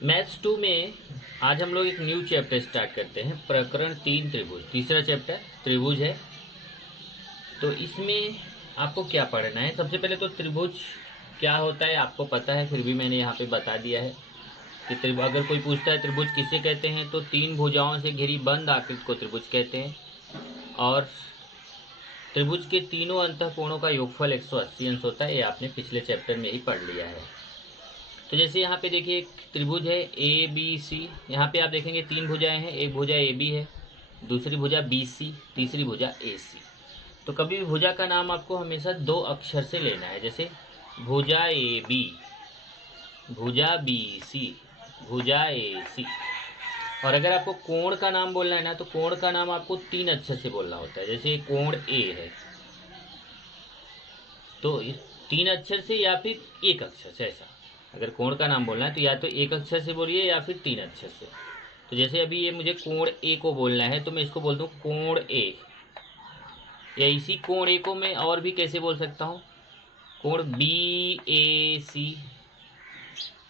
Maths 2 में आज हम लोग एक न्यू चैप्टर स्टार्ट करते हैं। प्रकरण 3 त्रिभुज, तीसरा चैप्टर त्रिभुज है। तो इसमें आपको क्या पढ़ना है? सबसे पहले तो त्रिभुज क्या होता है आपको पता है, फिर भी मैंने यहाँ पे बता दिया है कि त्रिभुज, अगर कोई पूछता है त्रिभुज किसे कहते हैं, तो तीन भुजाओं से घिरी बंद आकृति को त्रिभुज कहते हैं। और त्रिभुज के तीनों अंतःकोणों का योगफल 180 अंश होता है। ये आपने पिछले चैप्टर में ही पढ़ लिया है। तो जैसे यहाँ पे देखिए एक त्रिभुज है ए बी सी। यहाँ पे आप देखेंगे तीन भुजाएं हैं, एक भुजा ए बी है, दूसरी भुजा बी सी, तीसरी भुजा ए सी। तो कभी भी भुजा का नाम आपको हमेशा दो अक्षर से लेना है, जैसे भुजा ए बी, भुजा बी सी, भुजा ए सी। और अगर आपको कोण का नाम बोलना है ना, तो कोण का नाम आपको तीन अक्षर से बोलना होता है। जैसे कोण ए है तो तीन अक्षर से या फिर एक अक्षर से, ऐसा अगर कोण का नाम बोलना है तो या तो एक अक्षर से बोलिए या फिर तीन अक्षर से। तो जैसे अभी ये मुझे कोण ए को बोलना है तो मैं इसको बोल दूँ कोण ए, या इसी कोण ए को मैं और भी कैसे बोल सकता हूँ, कोण बी ए सी।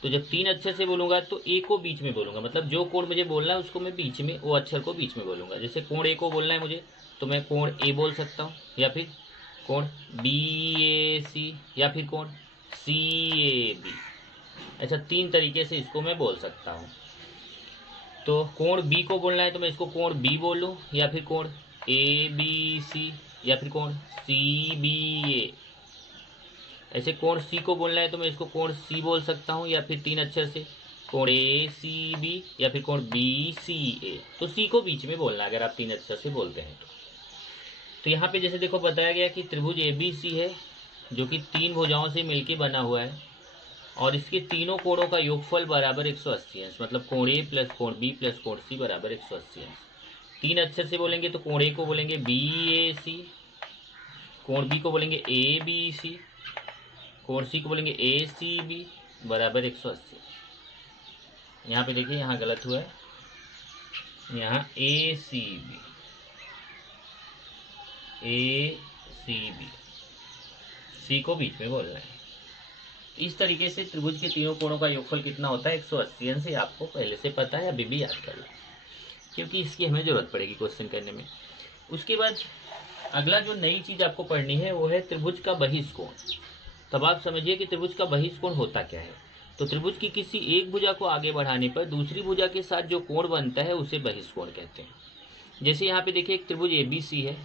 तो जब तीन अक्षर से बोलूँगा तो ए को बीच में बोलूँगा, मतलब जो कोण मुझे बोलना है उसको मैं बीच में, वो अक्षर को बीच में बोलूँगा। जैसे कोण ए को बोलना है मुझे तो मैं कोण ए बोल सकता हूँ, या फिर कोण बी ए सी, या फिर कोण सी ए बी। ऐसा तीन तरीके से इसको मैं बोल सकता हूँ। तो कोण बी को बोलना है तो मैं इसको कोण बी बोलूँ, या फिर कोण ए बी सी, या फिर कोण सी बी ए। ऐसे कोण सी को बोलना है तो मैं इसको कोण सी बोल सकता हूँ, या फिर तीन अक्षर से कोण ए सी बी, या फिर कोण बी सी ए। तो सी को बीच में बोलना अगर आप तीन अक्षर से बोलते हैं तो यहाँ पे जैसे देखो बताया गया कि त्रिभुज ए बी सी है जो कि तीन भुजाओं से मिलकर बना हुआ है, और इसके तीनों कोणों का योगफल बराबर 180 अंश, मतलब कोण ए प्लस कोण बी प्लस कोण सी बराबर 180 अंश। तीन अक्षर से बोलेंगे तो कोण ए को बोलेंगे बी ए सी, कोण बी को बोलेंगे ए बी सी, कोण सी को बोलेंगे ए सी बी बराबर 180। यहाँ पे देखिए यहाँ गलत हुआ है, यहाँ ए सी बी, ए सी बी, सी को बीच में बोलना है। इस तरीके से त्रिभुज के तीनों कोणों का योगफल कितना होता है 180 अंश। से आपको पहले से पता है, अभी भी याद कर लो क्योंकि इसकी हमें ज़रूरत पड़ेगी क्वेश्चन करने में। उसके बाद अगला जो नई चीज़ आपको पढ़नी है वो है त्रिभुज का बहिष्कोण। तब आप समझिए कि त्रिभुज का बहिष्कोण होता क्या है। तो त्रिभुज की किसी एक भुजा को आगे बढ़ाने पर दूसरी भुजा के साथ जो कोण बनता है उसे बहिष्कोण कहते हैं। जैसे यहाँ पे देखिए एक त्रिभुज ए बी सी है,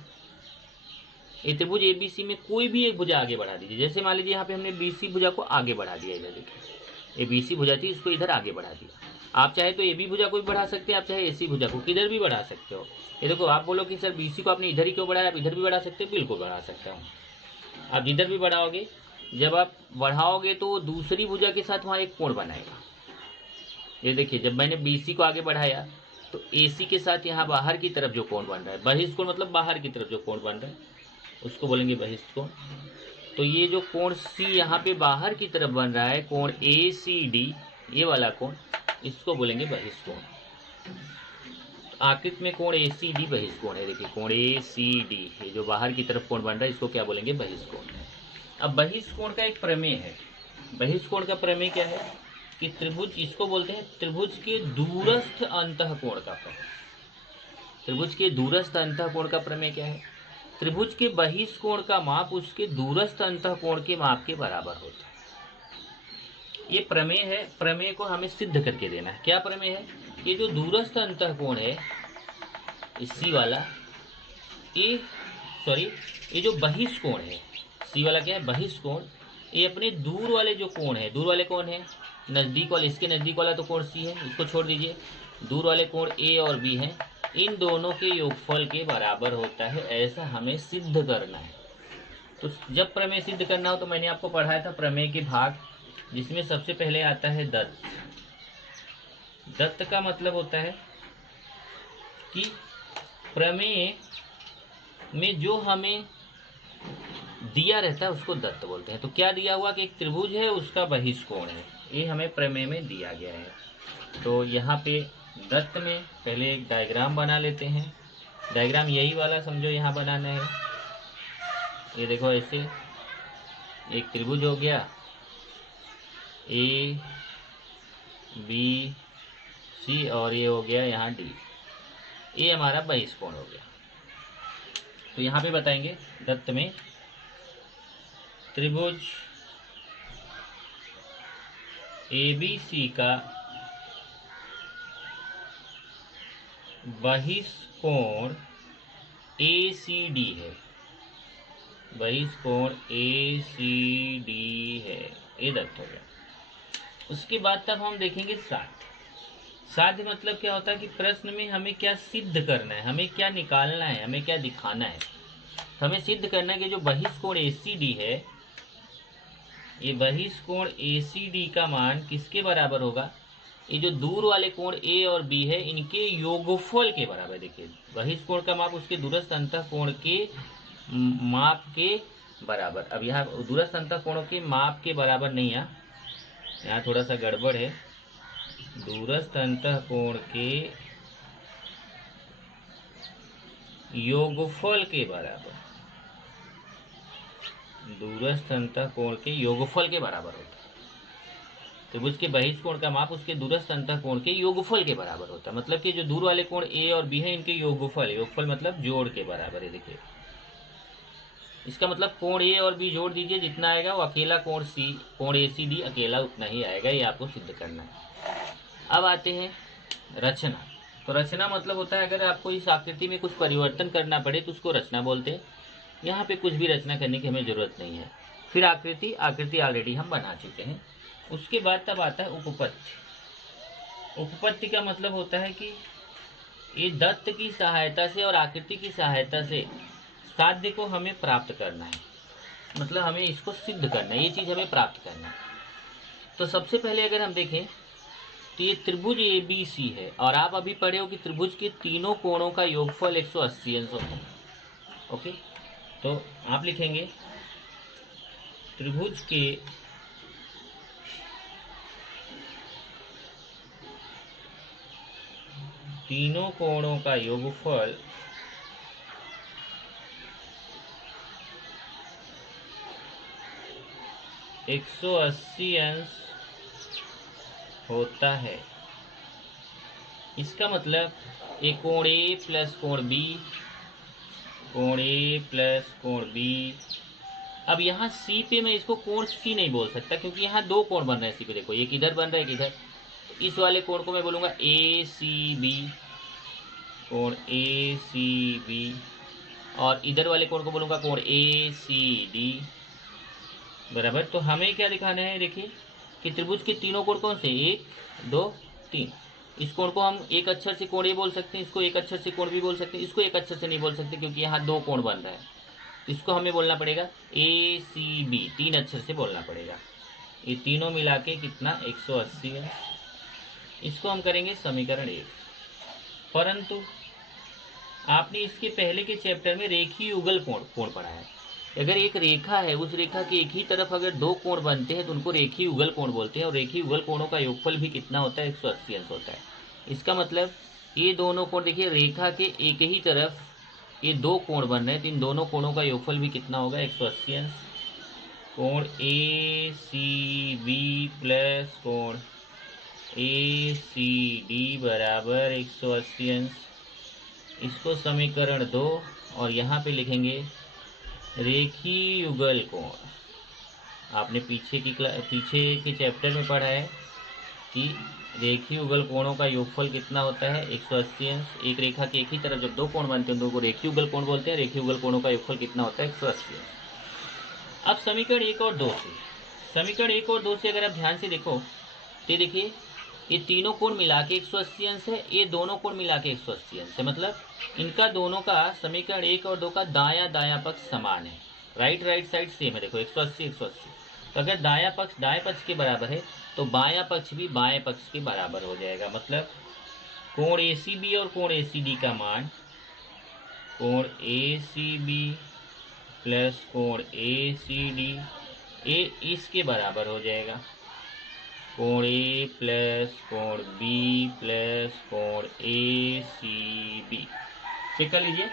ये त्रिभुज ए बी सी में कोई भी एक भुजा आगे बढ़ा दीजिए। जैसे मान लीजिए यहाँ पे हमने बी सी भुजा को आगे बढ़ा दिया, इधर देखिए ये बी सी भुजा थी, इसको इधर आगे बढ़ा दिया। आप चाहे तो ए बी भुजा को भी बढ़ा सकते हैं, आप चाहे ए सी भुजा को किधर भी बढ़ा सकते हो। ये देखो आप बोलो कि सर बी सी को आपने इधर ही क्यों बढ़ाया, आप इधर भी बढ़ा सकते हो, बिल्कुल बढ़ा सकते हो। आप जिधर भी बढ़ाओगे, जब आप बढ़ाओगे तो दूसरी भुजा के साथ वहाँ एक कोण बनाएगा। ये देखिए जब मैंने बी सी को आगे बढ़ाया तो ए सी के साथ यहाँ बाहर की तरफ जो कोण बन रहा है, बहिष्कोण मतलब बाहर की तरफ जो कोण बन रहा है उसको बोलेंगे बहिष्कोण। तो ये जो कोण सी यहाँ पे बाहर की तरफ बन रहा है, कोण ए सी डी, ये वाला कोण, इसको बोलेंगे बहिष्कोण। आकृति में कोण ए सी डी बहिष्कोण है। देखिए कोण ए सी डी, ये जो बाहर की तरफ कोण बन रहा है इसको क्या बोलेंगे, बहिष्कोण। अब बहिष्कोण का एक प्रमेय है। बहिष्कोण का प्रमेय क्या है कि त्रिभुज, इसको बोलते हैं त्रिभुज के दूरस्थ अंतःकोण का प्रमेय। त्रिभुज के दूरस्थ अंतःकोण का प्रमेय क्या है? त्रिभुज के बहिष्कोण का माप उसके दूरस्थ अंतःकोण के माप के बराबर होता है। ये प्रमेय है, प्रमेय को हमें सिद्ध करके देना है। क्या प्रमेय है? ये जो दूरस्थ अंतःकोण है सी वाला, ये जो बहिष्कोण है सी वाला क्या है, बहिष्कोण, ये अपने दूर वाले जो कोण है, दूर वाले कौन है, नज़दीक वाले, इसके नज़दीक वाला तो कोण सी है, इसको छोड़ दीजिए। दूर वाले कोण ए और बी हैं, इन दोनों के योगफल के बराबर होता है, ऐसा हमें सिद्ध करना है। तो जब प्रमेय सिद्ध करना हो तो मैंने आपको पढ़ाया था प्रमेय के भाग, जिसमें सबसे पहले आता है दत्त। दत्त का मतलब होता है कि प्रमेय में जो हमें दिया रहता है उसको दत्त बोलते हैं। तो क्या दिया हुआ कि एक त्रिभुज है उसका बहिष्कोण है, ये हमें प्रमेय में दिया गया है। तो यहाँ पे दत्त में पहले एक डायग्राम बना लेते हैं। डायग्राम यही वाला समझो यहाँ बनाना है। ये देखो ऐसे एक त्रिभुज हो गया ए बी सी और ये हो गया यहाँ डी, ये हमारा बहिष्कोण हो गया। तो यहाँ पे बताएंगे दत्त में त्रिभुज ABC का बहिष्कोण ACD है, बहिष्कोण ACD है, ये दत्त हो गया। उसके बाद तब हम देखेंगे साध्य। साध्य मतलब क्या होता है कि प्रश्न में हमें क्या सिद्ध करना है, हमें क्या निकालना है, हमें क्या दिखाना है। हमें सिद्ध करना है कि जो बहिष्कोण ACD है, ये बहिष्कोण ACD का मान किसके बराबर होगा, ये जो दूर वाले कोण A और B है इनके योगफल के बराबर। देखिए बहिष्कोण का माप उसके दूरस्थ अंतःकोण के माप के बराबर। अब यहाँ दूरस्थ अंतःकोणों के माप के बराबर नहीं है, यहाँ थोड़ा सा गड़बड़ है। दूरस्थ अंतःकोण के योगफल के बराबर, दूरस्थ अंतःकोण के योगफल के बराबर होता है। त्रिभुज के बहिष्कोण का माप उसके दूरस्थ अंतःकोण के योगफल के बराबर होता है। मतलब कि जो दूर वाले कोण A और B है इनके योगफल, योगफल मतलब जोड़ के बराबर है। देखिए इसका मतलब कोण A और B जोड़ दीजिए, जितना आएगा वो अकेला कोण ACD अकेला उतना ही आएगा, ये आपको सिद्ध करना है। अब आते हैं रचना। तो रचना मतलब होता है अगर आपको इस आकृति में कुछ परिवर्तन करना पड़े तो उसको रचना बोलते हैं। यहाँ पे कुछ भी रचना करने की हमें जरूरत नहीं है। फिर आकृति ऑलरेडी हम बना चुके हैं। उसके बाद तब आता है उपपत्ति। उपपत्ति का मतलब होता है कि ये दत्त की सहायता से और आकृति की सहायता से साध्य को हमें प्राप्त करना है, मतलब हमें इसको सिद्ध करना है, ये चीज़ हमें प्राप्त करना है। तो सबसे पहले अगर हम देखें तो ये त्रिभुज ABC है और आप अभी पढ़े हो कि त्रिभुज के तीनों कोणों का योगफल 180 अंश होता है। ओके, तो आप लिखेंगे त्रिभुज के तीनों कोणों का योगफल 180 अंश होता है। इसका मतलब एक कोण A प्लस कोण B, कोण A प्लस कोण B। अब यहाँ C पे मैं इसको कोण C नहीं बोल सकता क्योंकि यहाँ दो कोण बन रहे हैं C पे। देखो एक इधर बन रहा है, एक इधर। इस वाले कोण को मैं बोलूँगा ACB, कोण ACB, और इधर वाले कोण को बोलूँगा कोण ACD बराबर। तो हमें क्या दिखाना है, देखिए कि त्रिभुज के तीनों कोण कौन से, 1 2 3। इस कोण को हम एक अक्षर से कोण A बोल सकते हैं, इसको एक अक्षर से कोण B बोल सकते हैं, इसको एक अक्षर से नहीं बोल सकते क्योंकि यहाँ दो कोण बन रहा है। इसको हमें बोलना पड़ेगा ACB, 3 अक्षर से बोलना पड़ेगा। ये तीनों मिला के कितना, 180 है। इसको हम करेंगे समीकरण 1। परंतु आपने इसके पहले के चैप्टर में रेखीय युगल कोण पढ़ा है। अगर एक रेखा है, उस रेखा के एक ही तरफ अगर दो कोण बनते हैं तो उनको रेखीय युगल कोण बोलते हैं। और रेखीय युगल कोणों का योगफल भी कितना होता है, 180 अंश होता है। इसका मतलब ये दोनों कोण, देखिए रेखा के एक ही तरफ ये दो कोण बन रहे हैं तो इन दोनों कोणों का योगफल भी कितना होगा, 180 अंश। कोण ACB प्लस कोण ACD बराबर 180 अंश। इसको समीकरण 2 और यहाँ पे लिखेंगे रेखीय युगल कोण। आपने पीछे के चैप्टर में पढ़ा है कि रेखीय युगल कोणों का योगफल कितना होता है, 180 अंश। एक रेखा के एक ही तरफ जब दो कोण बनते हैं तो उनको रेखीय युगल कोण बोलते हैं। रेखीय युगल कोणों का योगफल कितना होता है, 180 अंश। अब समीकरण 1 और 2 से, समीकरण 1 और 2 से अगर आप ध्यान से देखो तो देखिए ये तीनों कोण मिला के 180 अंश है, ये दोनों कोण मिला के 180 अंश है। मतलब इनका दोनों का समीकरण 1 और 2 का दायां पक्ष समान है, राइट साइड सेम है। देखो 180 180, तो अगर दायां पक्ष दाएं पक्ष के बराबर है तो बायां पक्ष भी बाएं पक्ष के बराबर हो जाएगा। मतलब कोण ACB और कोण ACD का मान, कोण ACB प्लस कोण ACD ये इसके बराबर हो जाएगा। कोण A प्लस कोण B प्लस कोण ACB। चेक कर लीजिए,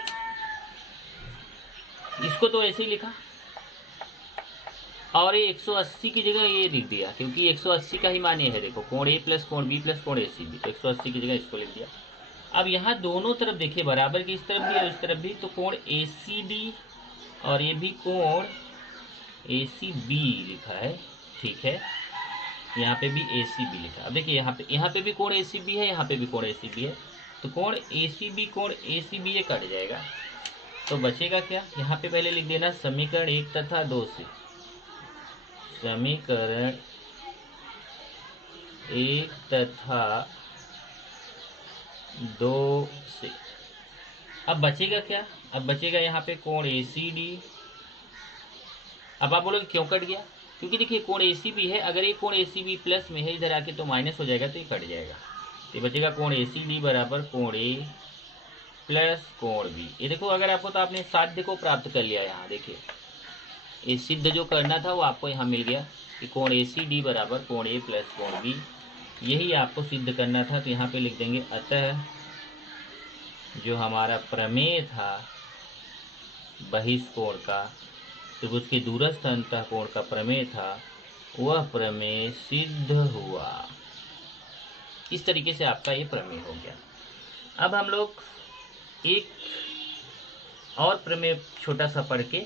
इसको तो ऐसे ही लिखा, और ये 180 की जगह ये लिख दिया, क्योंकि 180 का ही मान ये है। देखो कोण ए प्लस कोण बी प्लस कोण ए सी बी, तो 180 की जगह इसको लिख दिया। अब यहाँ दोनों तरफ देखिए बराबर की, इस तरफ भी और इस तरफ भी, तो कोण ए सी डी और ये भी कोण ए सी बी लिखा है, ठीक है। यहाँ पे भी ए सी बी लिखा है। अब देखिए यहाँ पे भी कोण ए सी बी है, यहाँ पे भी कोण ए सी बी है, तो कोण ए सी बी कोण ए सी बी ये कट जाएगा। तो बचेगा क्या, यहाँ पे पहले लिख देना समीकरण 1 तथा 2 से, समीकरण 1 तथा 2 से। अब बचेगा क्या, अब बचेगा यहाँ पे कोण ए सी डी। अब आप बोलोगे क्यों कट गया, क्योंकि देखिए कोण ए सी बी है, अगर ये कोण ए सी बी प्लस में है इधर आके तो माइनस हो जाएगा, तो ये कट जाएगा। ये बचेगा कोण ए सी डी बराबर कोण ए प्लस कोण बी। ये देखो अगर आपको, तो आपने साध्य को प्राप्त कर लिया। यहाँ देखिए ये सिद्ध जो करना था वो आपको यहाँ मिल गया कि कोण ए सी डी बराबर कोण ए प्लस कोण बी, यही आपको सिद्ध करना था। तो यहाँ पे लिख देंगे अतः जो हमारा प्रमेय था बहिष्कोण का, त्रिभुज के दूरस्थ अंतःकोण का प्रमेय था, वह प्रमेय सिद्ध हुआ। इस तरीके से आपका ये प्रमेय हो गया। अब हम लोग एक और प्रमेय छोटा सा पढ़ के,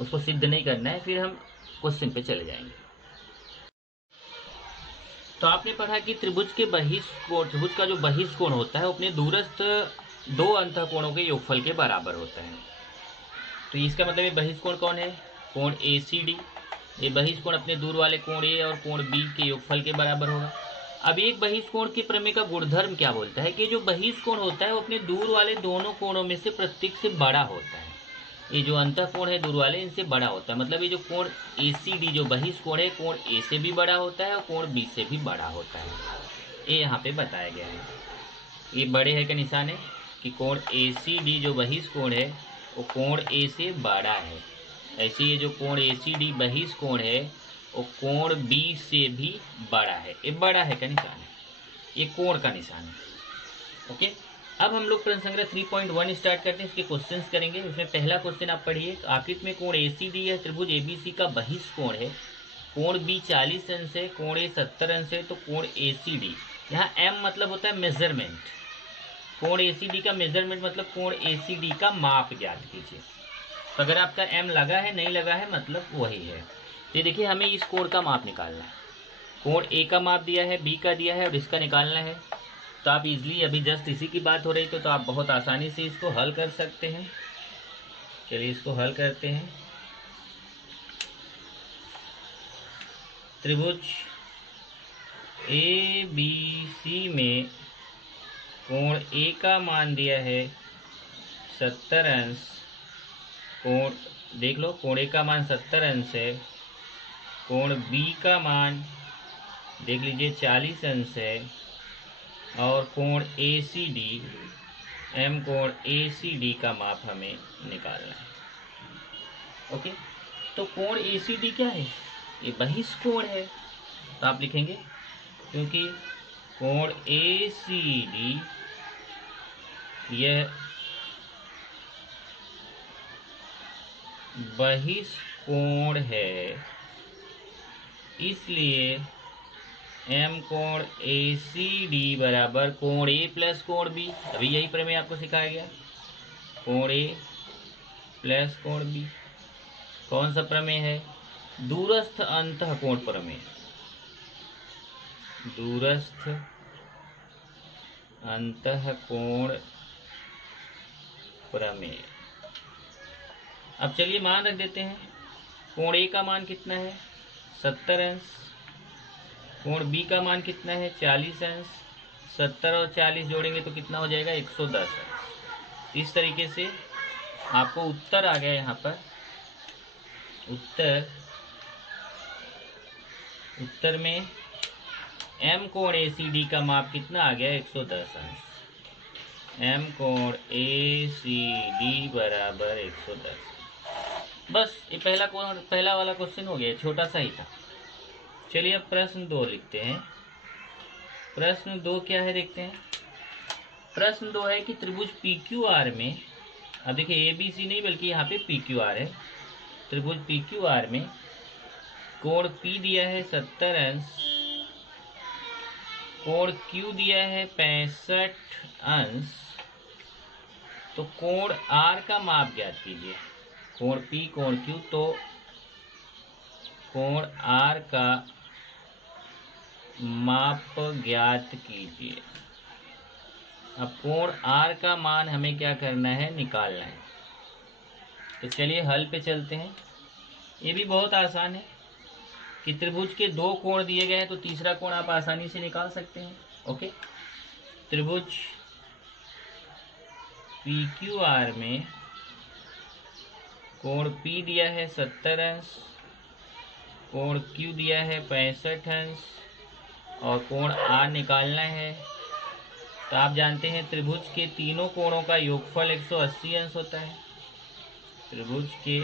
उसको सिद्ध नहीं करना है, फिर हम क्वेश्चन पे चले जाएंगे। तो आपने पढ़ा कि त्रिभुज के बहिष्कोण, त्रिभुज का जो बहिष्कोण होता है वो अपने दूरस्थ दो अंतःकोणों के योगफल के बराबर होता है। तो इसका मतलब ये बहिष्कोण कौन है, कोण ए सी डी। ये बहिष्कोण अपने दूर वाले कोण ए और कोण बी के योगफल के बराबर होगा। अब एक बहिष्कोण के प्रमेय का गुणधर्म क्या बोलता है कि जो बहिष्कोण होता है वो अपने दूर वाले दोनों कोणों में से प्रत्येक से बड़ा होता है। ये जो अंतःकोण है दूर वाले, इनसे बड़ा होता है। मतलब ये जो कोण ए सी डी जो बहिष्कोण है, कोण ए से भी बड़ा होता है और कोण बी से भी बड़ा होता है। ये यहाँ पे बताया गया है। ये बड़े है का निशान है कि कोण ए सी डी जो बहिष्कोण है वो कोण ए से बड़ा है। ऐसे ये जो कोण ए सी डी बहिष्कोण है वो कोण बी से भी बड़ा है। ये बड़ा है का निशान है, ये कोण का निशान है। ओके, अब हम लोग प्रश्न संग्रह 3.1 स्टार्ट करते हैं। इसके क्वेश्चंस करेंगे। इसमें पहला क्वेश्चन आप पढ़िए। आकृति में कोण ए सी डी है, त्रिभुज ए बी सी का बहिष्कोण है, कोण बी 40 अंश है, कोण ए 70 अंश है, तो कोण ए सी डी, यहाँ एम मतलब होता है मेजरमेंट। कोण ए सी डी का मेजरमेंट मतलब कोण ए सी डी का माप ज्ञात कीजिए। तो अगर आपका एम लगा है नहीं लगा है मतलब वही है। तो देखिए हमें इस कोण का माप निकालना है। कोण ए का माप दिया है, बी का दिया है और इसका निकालना है। तो आप इजली, अभी जस्ट इसी की बात हो रही तो आप बहुत आसानी से इसको हल कर सकते हैं। चलिए इसको हल करते हैं। त्रिभुज ए बी सी में कोण ए का मान दिया है 70 अंश, कोण देख लो, कोण ए का मान 70 अंश है, कोण बी का मान देख लीजिए 40 अंश है, और कोण ए सी डी, एम कोण ए सी डी का माप हमें निकालना है। ओके, तो कोण ए सी डी क्या है, ये बहिष्कोण है। तो आप लिखेंगे क्योंकि कोण ए सी डी यह बहिष्कोण है, इसलिए एम कोण ए सी डी बराबर कोण ए प्लस कोण बी। अभी यही प्रमेय आपको सिखाया गया, कोण ए प्लस कोण बी। कौन सा प्रमेय है, दूरस्थ अंतःकोण प्रमेय, दूरस्थ अंतःकोण प्रमेय। अब चलिए मान रख देते हैं। कोण ए का मान कितना है 70 अंश, कोण बी का मान कितना है 40 अंश, 70 और 40 जोड़ेंगे तो कितना हो जाएगा 110 अंश। इस तरीके से आपको उत्तर आ गया। यहाँ पर उत्तर में एम कोण ए सी डी का माप कितना आ गया 110 अंश। एम कोण ए सी डी बराबर 110। बस ये पहला वाला क्वेश्चन हो गया, छोटा सा ही था। चलिए अब प्रश्न 2 लिखते हैं। प्रश्न 2 क्या है देखते हैं। प्रश्न 2 है कि त्रिभुज पी क्यू आर में, अब देखिए ए बी सी नहीं बल्कि यहाँ पे पी क्यू आर है। त्रिभुज पी क्यू आर में कोण P दिया है 70 अंश, कोण Q दिया है 65 अंश, तो कोण R का माप ज्ञात कीजिए। कोण P कोण Q, तो कोण R का माप ज्ञात कीजिए। अब कोण R का मान हमें क्या करना है, निकालना है। तो चलिए हल पे चलते हैं। ये भी बहुत आसान है कि त्रिभुज के दो कोण दिए गए हैं तो तीसरा कोण आप आसानी से निकाल सकते हैं। ओके, त्रिभुज PQR में कोण P दिया है 70 अंश, कोण Q दिया है 65 अंश और कोण R निकालना है। तो आप जानते हैं त्रिभुज के तीनों कोणों का योगफल 180 अंश होता है। त्रिभुज के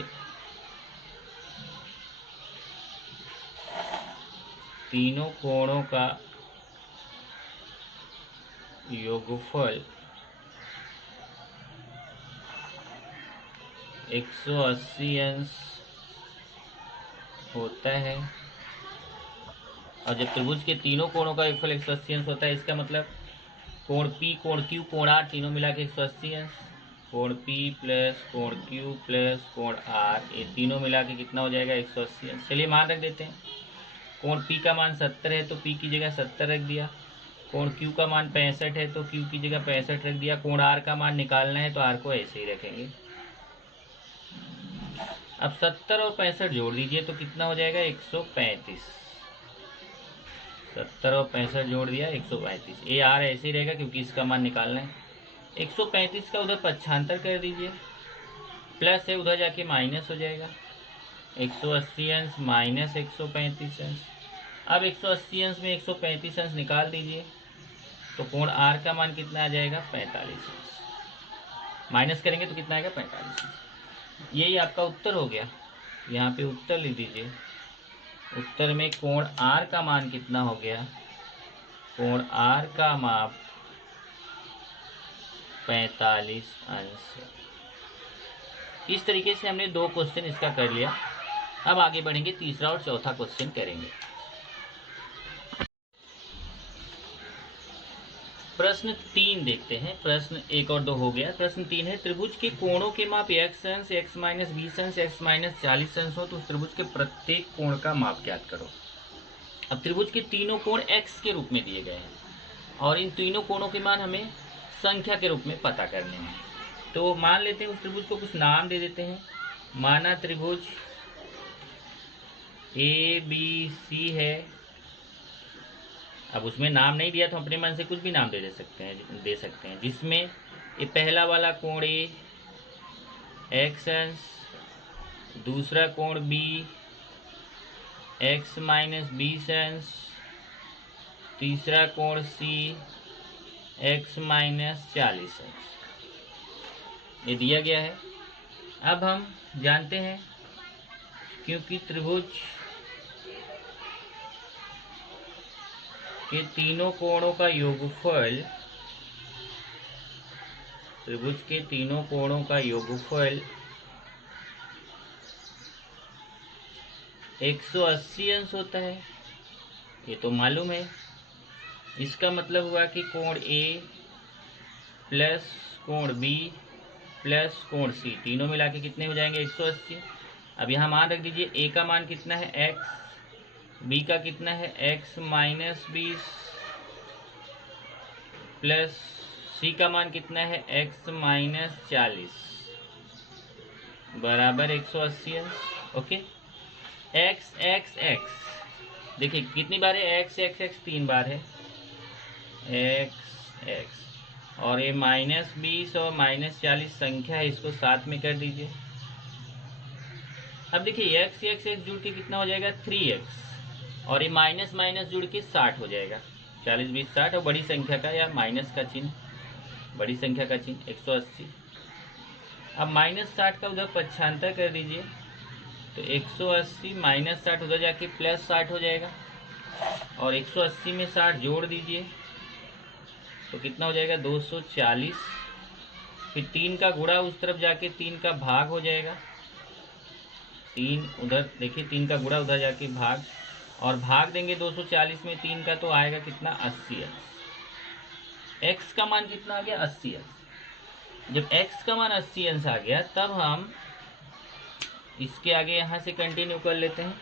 तीनों कोणों का योगफल 180 अंश होता है। और जब त्रिभुज के तीनों कोणों का योगफल 180 अंश होता है, इसका मतलब कोण P कोण Q कोण R तीनों मिला के 180 अंश, कोण P प्लस कोण Q प्लस कोण R, ये तीनों मिला के कितना हो जाएगा, 180 अंश। चलिए मान रख देते हैं। कोण P का मान 70 है तो P की जगह 70 रख दिया। कोण Q का मान 65 है तो Q की जगह 65 रख दिया। कोण R का मान निकालना है तो R को ऐसे ही रखेंगे। अब 70 और 65 जोड़ दीजिए तो कितना हो जाएगा, 135। 70 और 65 जोड़ दिया 135। ये R ऐसे ही रहेगा क्योंकि इसका मान निकालना है। 135 का उधर पक्षांतर कर दीजिए, प्लस है उधर जाके माइनस हो जाएगा। 180 अंश माइनस 135 अंश। अब 180 अंश में 135 अंश निकाल दीजिए तो कोण R का मान कितना आ जाएगा, 45 अंश। माइनस करेंगे तो कितना आएगा, 45 अंश। यही आपका उत्तर हो गया। यहाँ पे उत्तर लिख दीजिए। उत्तर में कोण R का मान कितना हो गया, कोण R का माप 45 अंश। इस तरीके से हमने दो क्वेश्चन इसका कर लिया। अब आगे बढ़ेंगे, तीसरा और चौथा क्वेश्चन करेंगे। प्रश्न 3 देखते हैं। प्रश्न 1 और 2 हो गया। प्रश्न 3 है, त्रिभुज के कोणों के माप x अंश, x माइनस 20 अंश, x माइनस 40 अंश हो तो उस त्रिभुज के प्रत्येक कोण का माप ज्ञात करो। अब त्रिभुज के तीनों कोण x के रूप में दिए गए हैं और इन तीनों कोणों के मान हमें संख्या के रूप में पता करने हैं। तो मान लेते हैं उस त्रिभुज को कुछ नाम दे देते हैं। माना त्रिभुज ABC है। अब उसमें नाम नहीं दिया तो अपने मन से कुछ भी नाम दे सकते हैं, जिसमें ये पहला वाला कोण A x अंश, दूसरा कोण B x माइनस 20 अंश, तीसरा कोण C x माइनस 40 अंश, ये दिया गया है। अब हम जानते हैं क्योंकि त्रिभुज के तीनों कोणों का योगफल, त्रिभुज के तीनों कोणों का योगफल 180 अंश होता है, ये तो मालूम है। इसका मतलब हुआ कि कोण A प्लस कोण B प्लस कोण C तीनों मिला के कितने हो जाएंगे, 180। अब यहाँ मान रख दीजिए, A का मान कितना है x, B का कितना है x माइनस 20 प्लस C का मान कितना है x माइनस 40 बराबर 180 अंश। ओके, x x x देखिए कितनी बार है, x x x 3 बार है, x x, और ये माइनस 20 और माइनस 40 संख्या है, इसको साथ में कर दीजिए। अब देखिए x x x जुड़ के कितना हो जाएगा, 3x, और ये माइनस माइनस जुड़ के 60 हो जाएगा। 40 20 60 और बड़ी संख्या का या माइनस का चिन्ह, बड़ी संख्या का चिन्ह 180। अब माइनस 60 का उधर पक्षांतर कर दीजिए तो 180 माइनस 60 उधर जाके प्लस 60 हो जाएगा, और 180 में 60 जोड़ दीजिए तो कितना हो जाएगा, 240। फिर 3 का गुणा उस तरफ जाके 3 का भाग हो जाएगा, 3 उधर देखिए, 3 का गुणा उधर जाके भाग, और भाग देंगे 240 में 3 का, तो आएगा कितना 80 अंश। x का मान कितना आ गया 80 अंश। जब x का मान 80 अंश आ गया तब हम इसके आगे यहाँ से कंटिन्यू कर लेते हैं।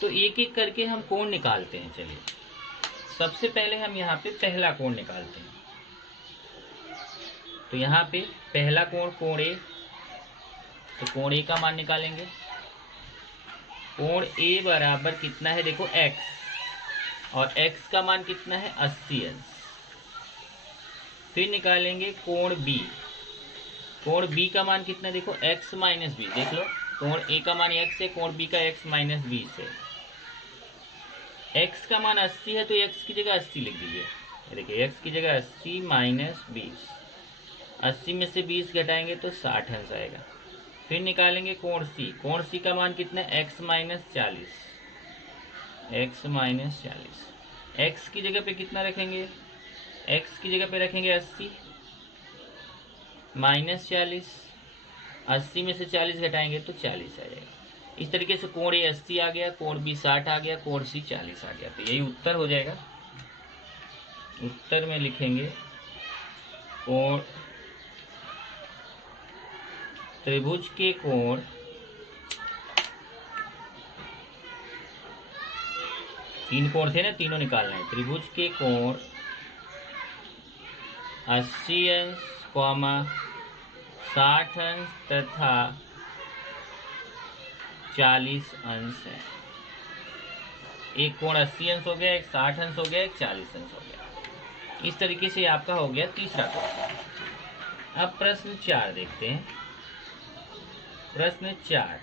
तो एक एक करके हम कोण निकालते हैं। चलिए सबसे पहले हम यहाँ पे पहला कोण निकालते हैं। तो यहाँ पे पहला कोण कोण ए, तो कोण ए का मान निकालेंगे। कोण ए बराबर कितना है देखो x, और x का मान कितना है 80 अंश। फिर निकालेंगे कोण बी। कोण बी का मान कितना देखो x माइनस बी, देख लो कोण ए का मान x है, कोण बी का x माइनस 20 है। x का मान 80 है तो x की जगह 80 लिख दीजिए। देखिए x की जगह 80 माइनस 20, 80 में से 20 घटाएंगे तो 60 अंश आएगा। फिर निकालेंगे कोण सी। कोण सी का मान कितना है x minus 40, x minus 40। x की जगह पे कितना रखेंगे, x की जगह पे रखेंगे 80 माइनस 40, 80 में से 40 घटाएंगे तो 40 आ जाएगा। इस तरीके से कोण ए 80 आ गया, कोण बी 60 आ गया, कोण सी 40 आ गया। तो यही उत्तर हो जाएगा। उत्तर में लिखेंगे कोण त्रिभुज के कोण तीन कोण थे ना, तीनों निकालना है। त्रिभुज के कोण 80 अंश, 60 अंश तथा 40 अंश है। एक कोण 80 अंश हो गया, एक 60 अंश हो गया, एक 40 अंश हो गया। इस तरीके से आपका हो गया तीसरा कोण। अब प्रश्न 4 देखते हैं। प्रश्न 4,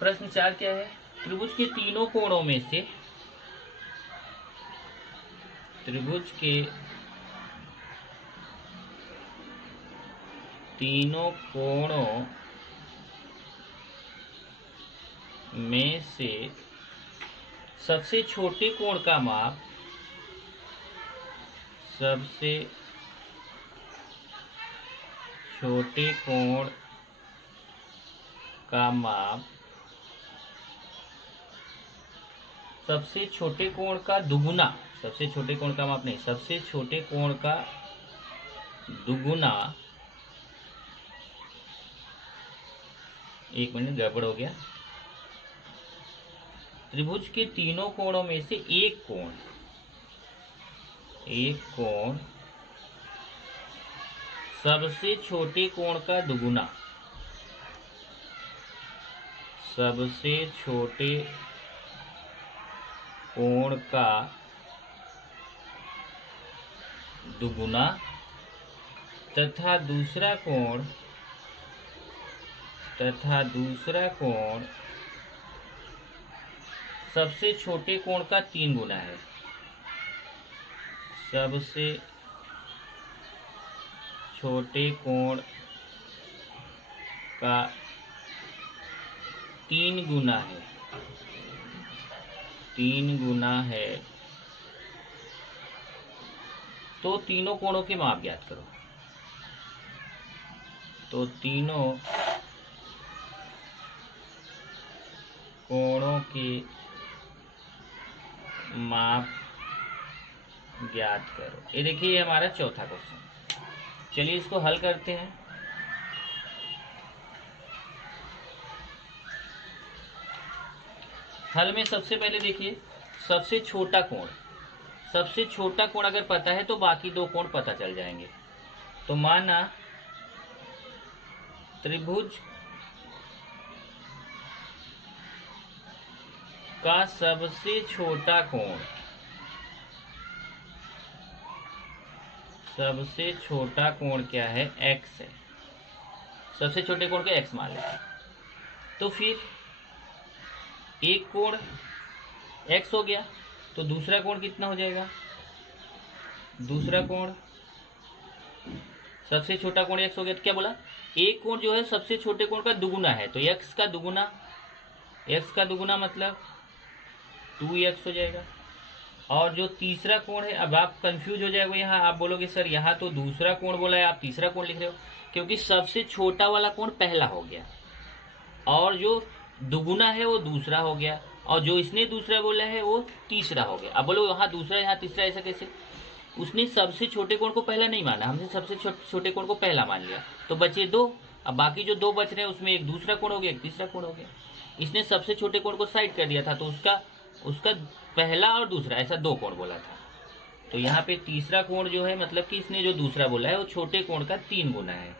प्रश्न 4 क्या है, त्रिभुज के तीनों कोणों में से, त्रिभुज के तीनों कोणों में से सबसे छोटे कोण का माप, सबसे छोटे कोण का माप सबसे छोटे कोण का दुगुना, सबसे छोटे कोण का माप नहीं, सबसे छोटे कोण का दुगुना, एक मिनट गड़बड़ हो गया। त्रिभुज के तीनों कोणों में से एक कोण सबसे छोटे कोण का दुगुना, सबसे छोटे कोण का दुगुना तथा दूसरा कोण सबसे छोटे कोण का 3 गुना है। सबसे छोटे कोण का 3 गुना है, 3 गुना है। तो तीनों कोणों के माप ज्ञात करो। तो तीनों कोणों के माप ज्ञात करो। ये देखिए ये हमारा चौथा क्वेश्चन। चलिए इसको हल करते हैं। हल में सबसे पहले देखिए सबसे छोटा कोण अगर पता है तो बाकी दो कोण पता चल जाएंगे। तो माना त्रिभुज का सबसे छोटा कोण क्या है, x है। सबसे छोटे कोण के x मान लेते हैं। तो फिर एक कोण x हो गया, तो दूसरा कोण कितना हो जाएगा, दूसरा कोण सबसे छोटा कोण x हो गया। तो क्या बोला, एक कोण जो है सबसे छोटे कोण का दुगुना है, तो x का दुगुना मतलब 2x हो जाएगा। और जो तीसरा कोण है, अब आप कंफ्यूज हो जाएगा यहाँ, आप बोलोगे सर यहाँ तो दूसरा कोण बोला है, आप तीसरा कोण लिख रहे हो, क्योंकि सबसे छोटा वाला कोण पहला हो गया और जो दुगुना है वो दूसरा हो गया, और जो इसने दूसरा बोला है वो तीसरा हो गया। अब बोलो वहाँ दूसरा यहाँ तीसरा, ऐसा कैसे? उसने सबसे छोटे कोण को पहला नहीं माना, हमने सबसे छोटे कोण को पहला मान लिया, तो बचे दो। अब बाकी जो दो बच रहे हैं उसमें एक दूसरा कोण हो गया, एक तीसरा कोण हो गया। इसने सबसे छोटे कोण को साइड कर दिया था, तो उसका उसका पहला और दूसरा ऐसा दो कोण बोला था। तो यहाँ पे तीसरा कोण जो है, मतलब कि इसने जो दूसरा बोला है वो छोटे कोण का 3 गुना है,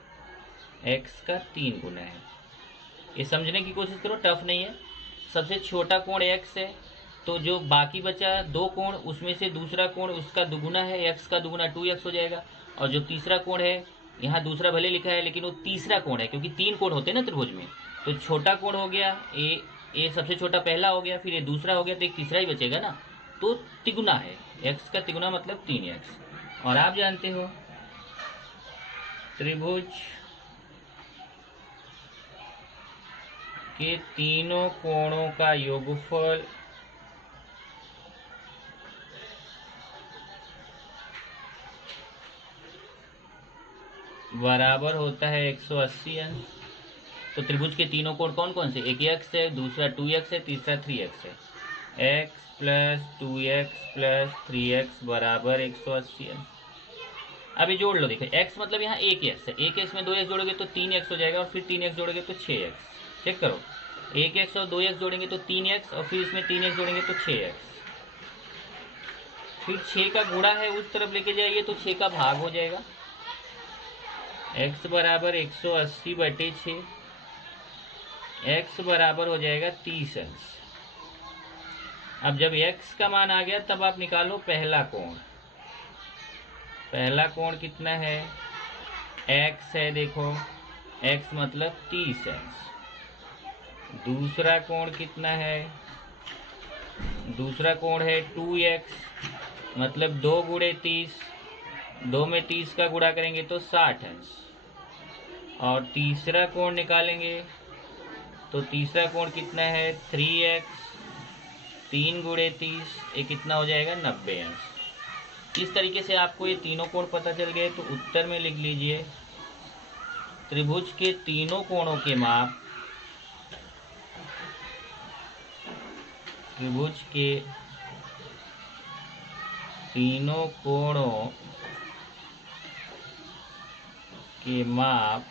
x का 3 गुना है। ये समझने की कोशिश करो, टफ नहीं है। सबसे छोटा कोण x है, तो जो बाकी बचा दो कोण उसमें से दूसरा कोण उसका दुगुना है, x का दुगुना 2x हो जाएगा। और जो तीसरा कोण है, यहाँ दूसरा भले लिखा है लेकिन वो तीसरा कोण है, क्योंकि 3 कोण होते हैं ना त्रिभुज में। तो छोटा कोण हो गया ये सबसे छोटा पहला हो गया, फिर ये दूसरा हो गया, तो एक तीसरा ही बचेगा ना, तो तिगुना है, x का तिगुना मतलब 3x। और आप जानते हो त्रिभुज के तीनों कोणों का योगफल बराबर होता है 180 अंश। तो त्रिभुज के तीनों कोण कौन कौन से? एक x है, दूसरा 2x है, तीसरा 3x है। x plus 2x plus 3x बराबर 180 अंश। अभी जोड़ लो, देखो x मतलब यहाँ एक x है, एक x में 2x जोड़ोगे तो 3x हो जाएगा, और फिर 3x जोड़ोगे तो 6x। चेक करो, एक x और 2x जोड़ेंगे तो 3x, और फिर इसमें 3x जोड़ेंगे तो 6x। फिर 6 का गुणा है उस तरफ लेके जाइए तो 6 का भाग हो जाएगा। x बराबर 180 बटे 6, x बराबर हो जाएगा 30 अंश। अब जब x का मान आ गया तब आप निकालो पहला कोण। पहला कोण कितना है? x है, देखो x मतलब 30 अंश। दूसरा कोण कितना है? दूसरा कोण है 2x, मतलब 2 गुणे 30, 2 में 30 का गुणा करेंगे तो 60 अंश। और तीसरा कोण निकालेंगे तो तीसरा कोण कितना है? 3x, 3 गुणे 30, ये कितना हो जाएगा? 90 अंश। इस तरीके से आपको ये तीनों कोण पता चल गए, तो उत्तर में लिख लीजिए त्रिभुज के तीनों कोणों के माप, त्रिभुज के तीनों कोणों के माप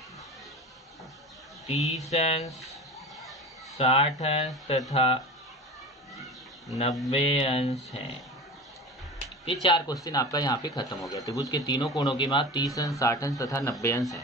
30 अंश, 60 अंश तथा 90 अंश हैं। ये 4 क्वेश्चन आपका यहाँ पे खत्म हो गया। त्रिभुज के तीनों कोणों के माप 30 अंश, 60 अंश तथा 90 अंश है।